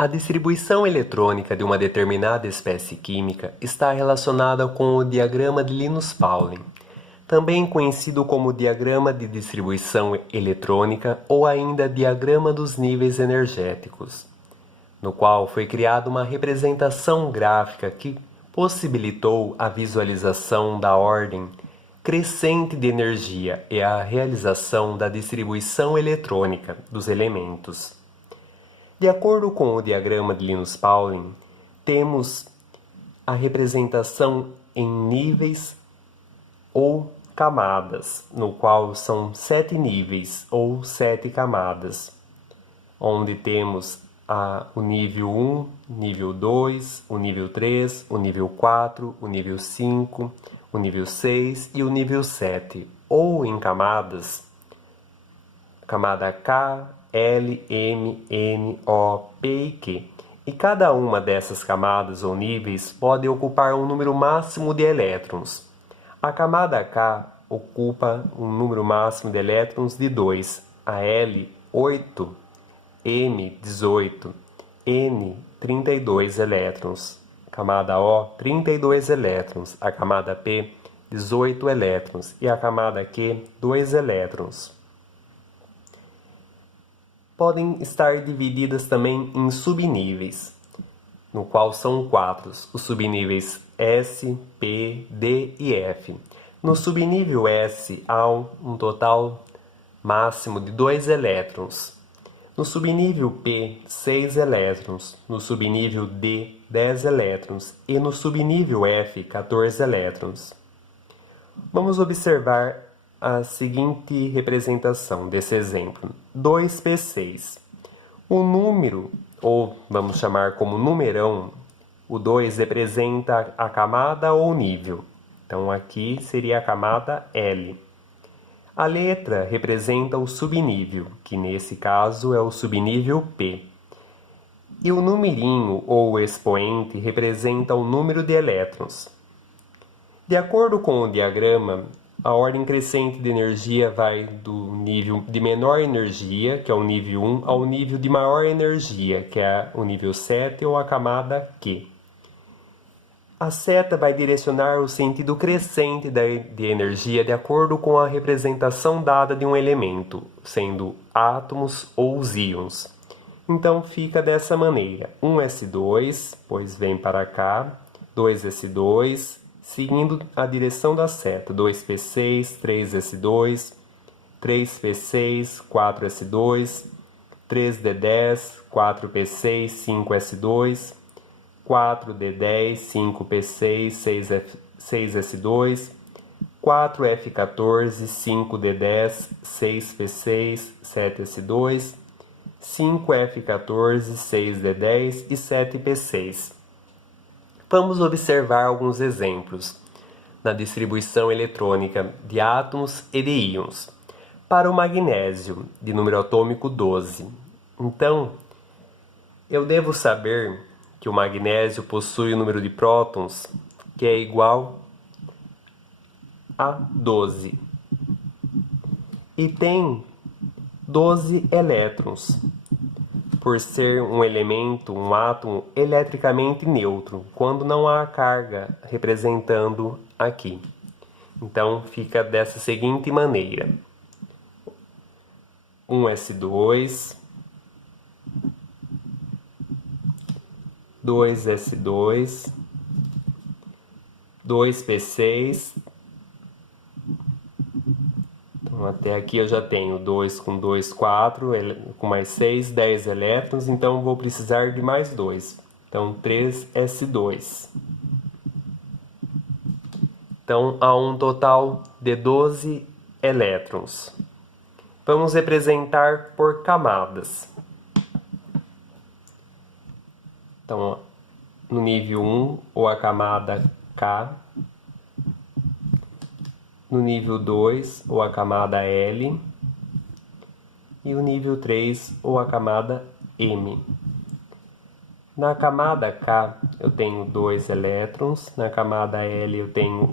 A distribuição eletrônica de uma determinada espécie química está relacionada com o diagrama de Linus-Pauling, também conhecido como diagrama de distribuição eletrônica ou ainda diagrama dos níveis energéticos, no qual foi criada uma representação gráfica que possibilitou a visualização da ordem crescente de energia e a realização da distribuição eletrônica dos elementos. De acordo com o diagrama de Linus-Pauling, temos a representação em níveis ou camadas, no qual são 7 níveis ou 7 camadas, onde temos o nível 1, nível 2, o nível 3, o nível 4, o nível 5, o nível 6 e o nível 7, ou em camadas, camada K, L, M, N, O, P e Q. E cada uma dessas camadas ou níveis pode ocupar um número máximo de elétrons. A camada K ocupa um número máximo de elétrons de 2, a L, 8, M, 18, N, 32 elétrons, camada O, 32 elétrons, a camada P, 18 elétrons e a camada Q, 2 elétrons. Podem estar divididas também em subníveis, no qual são 4, os subníveis S, P, D e F. No subnível S há um total máximo de 2 elétrons. No subnível P, 6 elétrons. No subnível D, 10 elétrons. E no subnível F, 14 elétrons. Vamos observar a seguinte representação desse exemplo. 2p6. O número, ou vamos chamar como numerão, o 2 representa a camada ou nível. Então aqui seria a camada L. A letra representa o subnível, que nesse caso é o subnível P. E o numerinho ou o expoente representa o número de elétrons. De acordo com o diagrama, a ordem crescente de energia vai do nível de menor energia, que é o nível 1, ao nível de maior energia, que é o nível 7 ou a camada Q. A seta vai direcionar o sentido crescente de energia de acordo com a representação dada de um elemento, sendo átomos ou os íons. Então fica dessa maneira: 1s2, pois vem para cá, 2s2, seguindo a direção da seta, 2p6, 3s2, 3p6, 4s2, 3d10, 4p6, 5s2, 4d10, 5p6, 6s2, 4f14, 5d10, 6p6, 7s2, 5f14, 6d10 e 7p6. Vamos observar alguns exemplos na distribuição eletrônica de átomos e de íons. Para o magnésio, de número atômico 12. Então, eu devo saber que o magnésio possui o número de prótons que é igual a 12. E tem 12 elétrons, por ser um elemento, um átomo eletricamente neutro, quando não há carga representando aqui. Então fica dessa seguinte maneira: 1s2, 2s2, 2p6. Então, até aqui eu já tenho 2 com 2, 4, com mais 6, 10 elétrons, então vou precisar de mais 2. Então, 3s2. Então, há um total de 12 elétrons. Vamos representar por camadas. Então, no nível 1, ou a camada K. No nível 2, ou a camada L. E o nível 3, ou a camada M. Na camada K, eu tenho 2 elétrons. Na camada L, eu tenho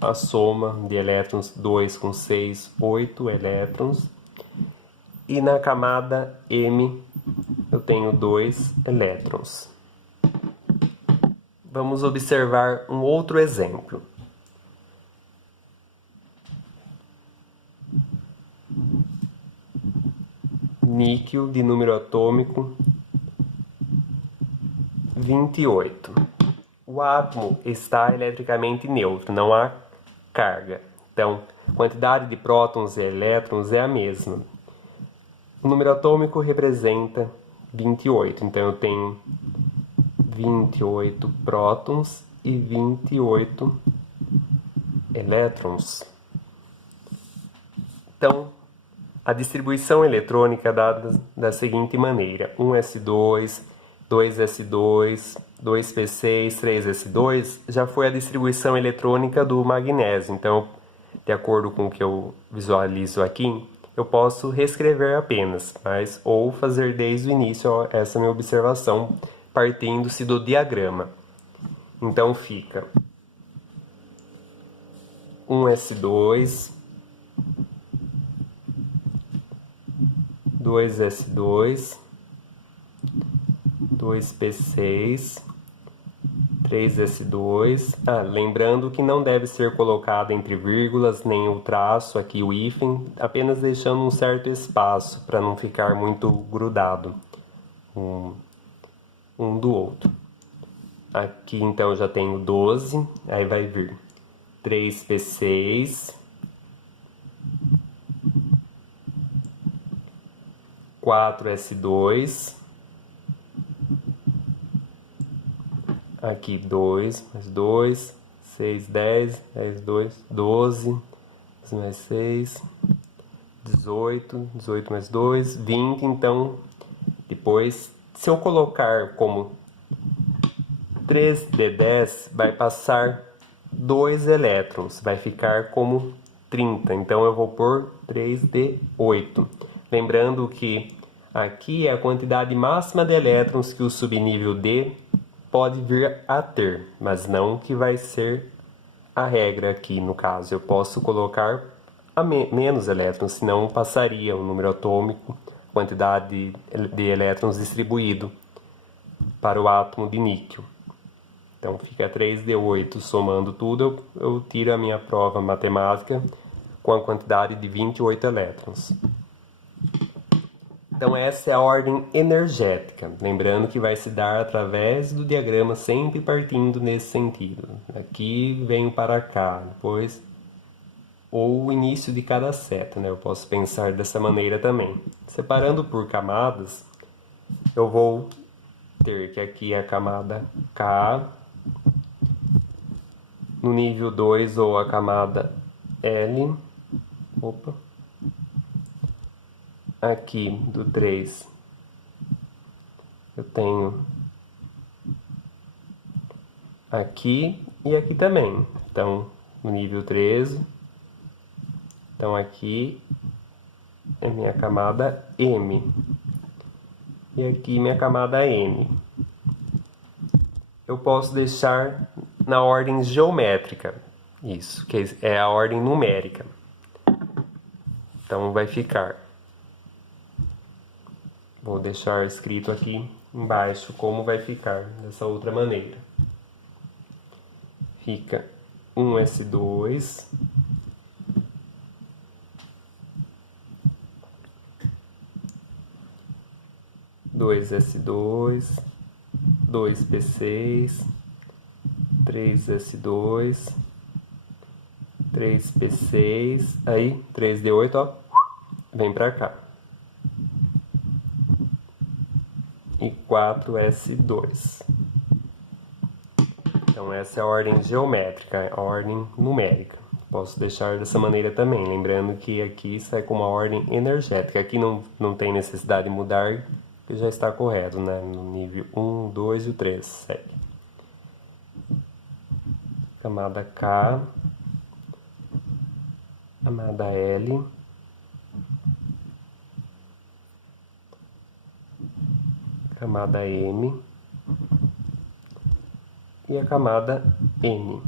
a soma de elétrons, 2 com 6, 8 elétrons. e na camada M eu tenho 2 elétrons. Vamos observar um outro exemplo. Níquel de número atômico 28. O átomo está eletricamente neutro, não há carga. Então, a quantidade de prótons e elétrons é a mesma. O número atômico representa 28, então eu tenho 28 prótons e 28 elétrons. Então, a distribuição eletrônica é dada da seguinte maneira: 1s2, 2s2, 2p6, 3s2 já foi a distribuição eletrônica do magnésio. Então, de acordo com o que eu visualizo aqui, eu posso reescrever apenas, mas ou fazer desde o início essa minha observação, partindo-se do diagrama. Então fica 1s2, 2s2, 2p6, 3s2. Lembrando que não deve ser colocado entre vírgulas, nem o traço, aqui o hífen, apenas deixando um certo espaço para não ficar muito grudado um do outro. Aqui então eu já tenho 12, aí vai vir 3p6, 4s2, aqui 2, mais 2, 6, 10, 10, 2, 12, mais 6, 18, 18 mais 2, 20. Então, depois, se eu colocar como 3d10, vai passar 2 elétrons, vai ficar como 30. Então, eu vou pôr 3d8. Lembrando que aqui é a quantidade máxima de elétrons que o subnível D pode vir a ter, mas não que vai ser a regra aqui no caso. Eu posso colocar menos elétrons, senão passaria o número atômico, quantidade de elétrons distribuído para o átomo de níquel. Então fica 3d8, somando tudo, eu tiro a minha prova matemática com a quantidade de 28 elétrons. Então essa é a ordem energética, lembrando que vai se dar através do diagrama, sempre partindo nesse sentido. Aqui venho para cá, depois ou o início de cada seta, né? Eu posso pensar dessa maneira também. Separando por camadas, eu vou ter que aqui é a camada K, no nível 2 ou a camada L, aqui do 3 eu tenho aqui e aqui também. Então, no nível 13, então aqui é minha camada M e aqui minha camada N. Eu posso deixar na ordem geométrica, isso, que é a ordem numérica. Então vai ficar, vou deixar escrito aqui embaixo como vai ficar dessa outra maneira. Fica 1s2, 2s2, 2p6, 3s2, 3p6, aí 3d8, ó, vem pra cá. E 4s2. Então essa é a ordem geométrica, a ordem numérica. Posso deixar dessa maneira também, lembrando que aqui sai com uma ordem energética. Aqui não tem necessidade de mudar, porque já está correto, né? No nível 1, 2 e o 3, segue. Camada K, camada L, camada M e a camada N.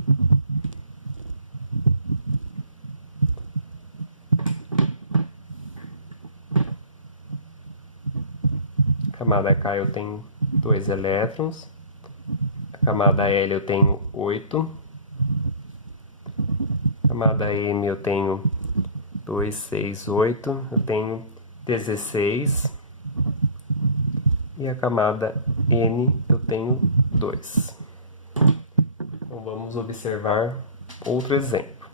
camada K eu tenho 2 elétrons. A camada L eu tenho 8. A camada M eu tenho 2, 6, 8. Eu tenho 16. E a camada N eu tenho 2. Então vamos observar outro exemplo.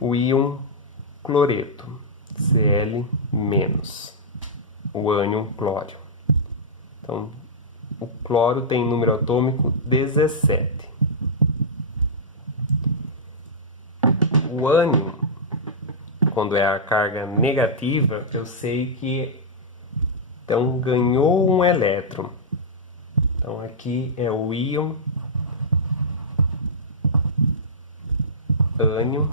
O íon cloreto, Cl-, o ânion clório. Então, o cloro tem número atômico 17. O ânion, quando é a carga negativa, eu sei que então ganhou um elétron. Então aqui é o íon ânion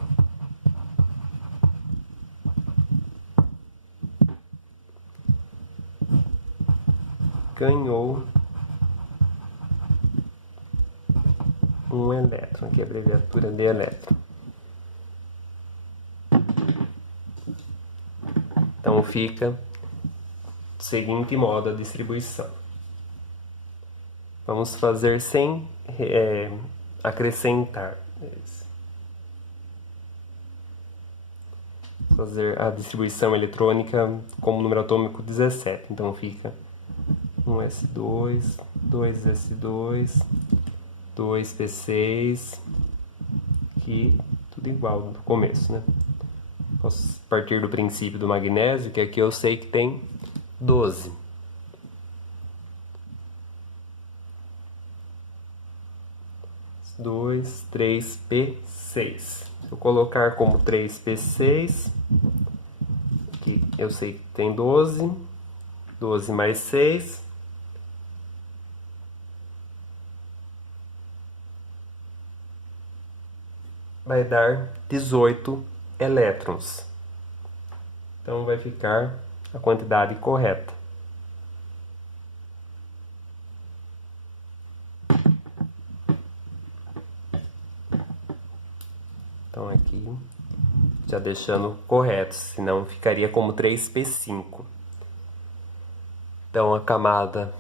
ganhou um elétron, aqui é a abreviatura de elétron. Então fica do seguinte modo a distribuição. Vamos fazer sem acrescentar. Fazer a distribuição eletrônica como número atômico 17. Então fica 1s2, 2s2, 2p6, aqui tudo igual no começo, né? Posso partir do princípio do magnésio, que aqui eu sei que tem 12. Dois, 3p6. Se eu colocar como 3p6, aqui eu sei que tem 12. 12 mais 6. Vai dar 18 elétrons. Então vai ficar a quantidade correta. Então aqui, já deixando correto, senão ficaria como 3p5. Então a camada,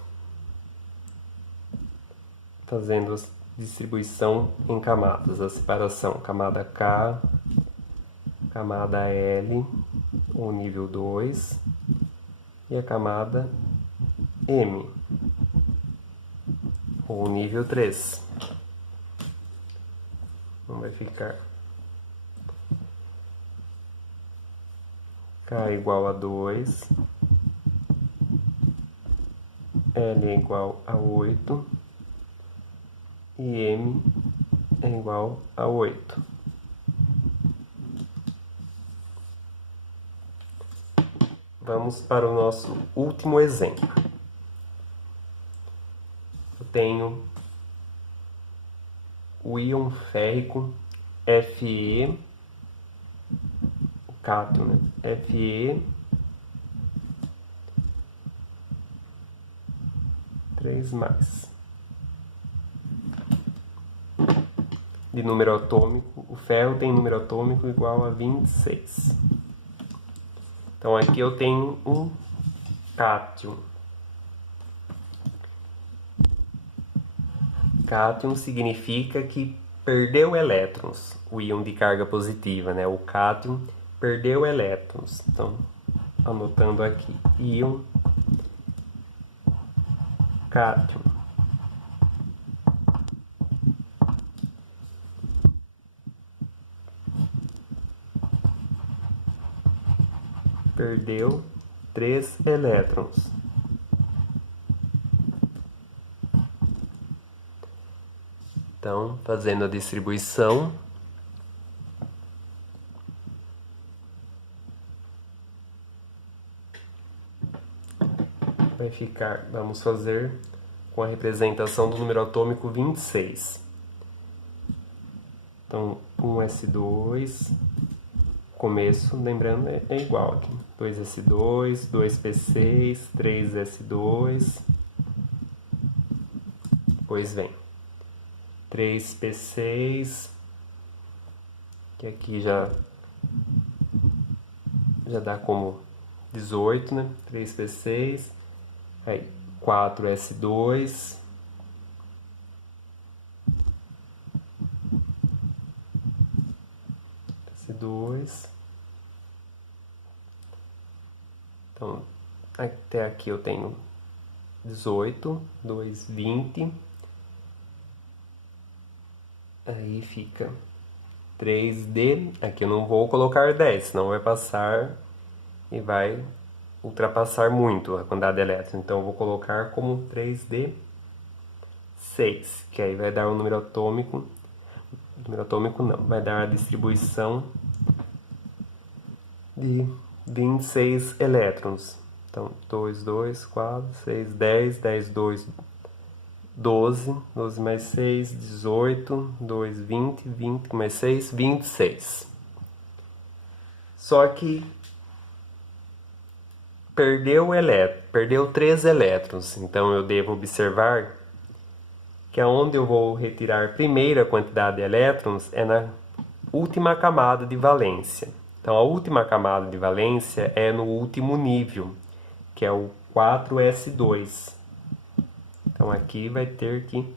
fazendo a distribuição em camadas, a separação, camada K, camada L, o nível 2, e a camada M, o nível 3. Então vai ficar K igual a 2, L é igual a 8 e M é igual a 8. Vamos para o nosso último exemplo. Eu tenho o íon férrico Fe, o cátion, né? Fe 3+. De número atômico, o ferro tem número atômico igual a 26. Então aqui eu tenho um cátion. Cátion significa que perdeu elétrons, o íon de carga positiva, né? O cátion perdeu elétrons. Então, anotando aqui, íon cátion. Perdeu 3 elétrons. Então, fazendo a distribuição, vai ficar, vamos fazer com a representação do número atômico 26. Então, 1s2, começo, lembrando, é igual aqui. 2s2, 2p6, 3s2, depois vem 3p6, que aqui já dá como 18, né? 3p6, aí 4s2, S2, então até aqui eu tenho 18, 2, 20, aí fica 3D, aqui eu não vou colocar 10, senão vai passar e vai ultrapassar muito a quantidade de elétrons, então eu vou colocar como 3D 6, que aí vai dar um número atômico não, vai dar a distribuição de 26 elétrons. Então, 2, 2, 4, 6, 10, 10, 2, 12, 12 mais 6, 18, 2, 20, 20 mais 6, 26. Só que perdeu 3 elétrons, então eu devo observar que aonde eu vou retirar primeiro a quantidade de elétrons é na última camada de valência. Então, a última camada de valência é no último nível, que é o 4s2. Então, aqui vai ter que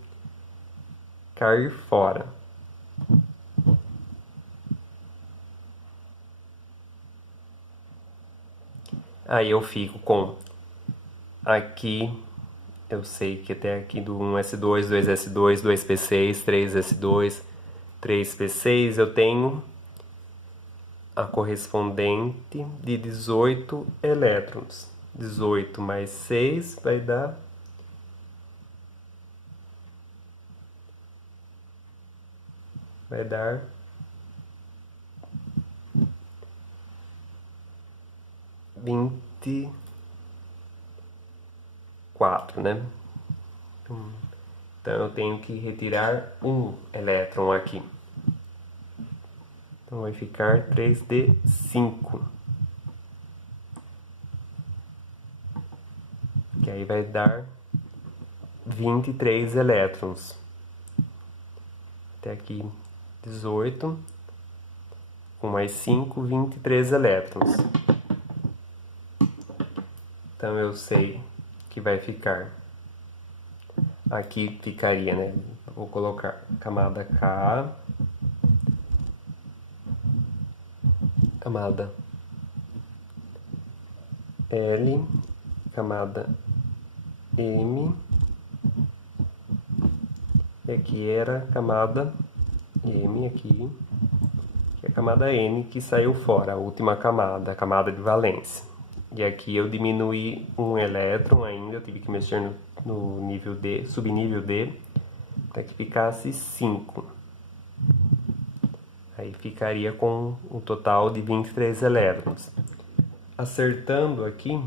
cair fora. Aí eu fico com aqui, eu sei que até aqui do 1s2, 2s2, 2p6, 3s2, 3p6, eu tenho a correspondente de 18 elétrons. 18 mais 6 vai dar 24, né? Então eu tenho que retirar um elétron aqui. Então vai ficar 3d5. Que aí vai dar 23 elétrons. Até aqui 18. Com mais 5, 23 elétrons. Então eu sei que vai ficar. Aqui ficaria, né? Vou colocar camada K. Camada L, camada M, e aqui era camada M, aqui, que é a camada N que saiu fora, a última camada, a camada de valência. E aqui eu diminuí um elétron ainda, eu tive que mexer no nível D, subnível D, até que ficasse 5. Aí ficaria com um total de 23 elétrons. Acertando aqui,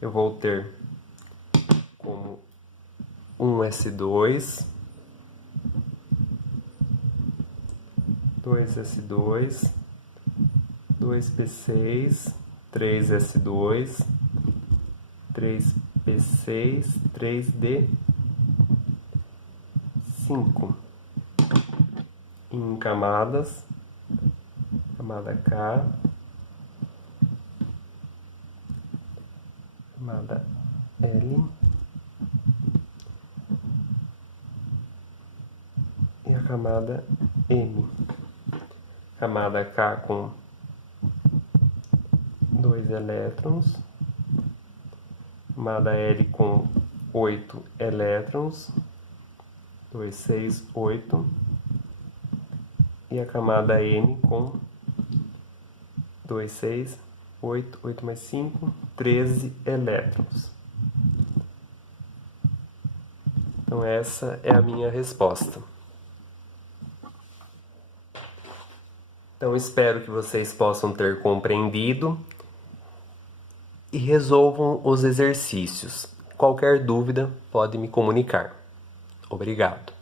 eu vou ter como 1s2, 2s2, 2p6, 3s2, 3p6, 3d5. Em camadas, camada K, camada L e a camada M. Camada K com 2 elétrons, camada L com 8 elétrons, 2, 6, 8, e a camada N com 2, 6, 8, 8 mais 5, 13 elétrons. Então essa é a minha resposta. Então espero que vocês possam ter compreendido e resolvam os exercícios. Qualquer dúvida pode me comunicar. Obrigado.